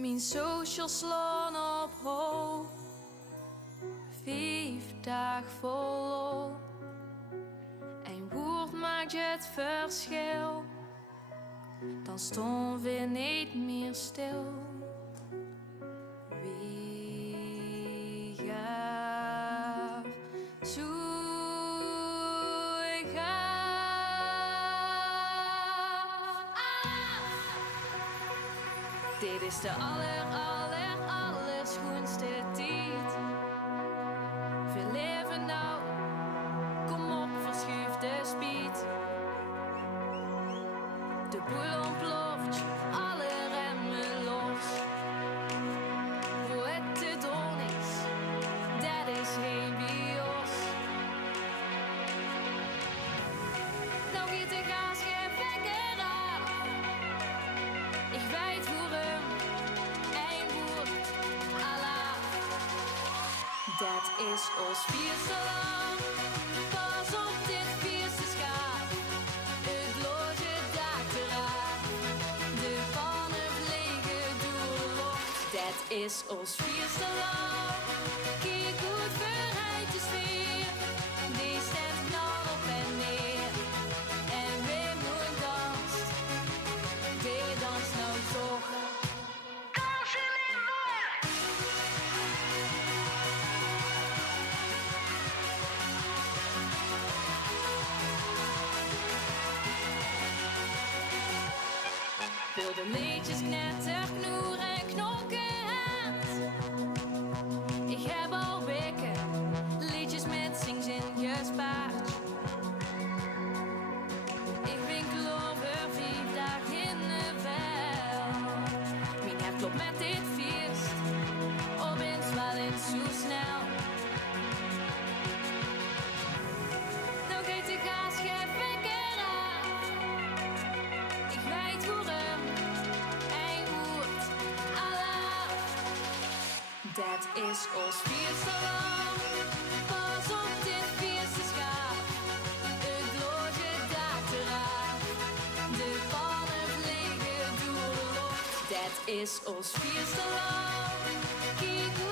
Mijn social slaan op hol. 5 dagen vol. Een woord maakt het verschil. Dan stonden we niet meer stil. Wie gaf zo gaaf. Dit is de allerschoonste tijd. We leven nou, kom op, verschuif de speed. De boel ontploft, alle remmen los. Hoe het te doen is, dat is geen bios. Nou gaat de gas geen wekker af. Ik weet hoe hem een woord Allah. Dat is ons vierste lang. Pas op dit vierste schaap. Het loge dak eraan. De pannen vliegen door de lucht. Dat is ons vierste lang. Kijk goed vooruit de sfeer. Die stemt nou op en neer. En wie moet danst? Wie danst nou toch? Wilde liedjes knetter, knoer en knokken haat. Ik heb al weken liedjes met zingzin gespaard. Ik ben klover 5 dagen in de wel. Mijn hart klopt met dit feest, opeens wel eens zo snel. Nou geeft de gas geen wekker af. Ik weet hoe hem een woord Allah. Dat is ons vierste lang. Pas op dit vierste schaap. Het loge dak eraan. De pannen vliegen door de lucht. Dat is ons vierste lang. Kijk hoe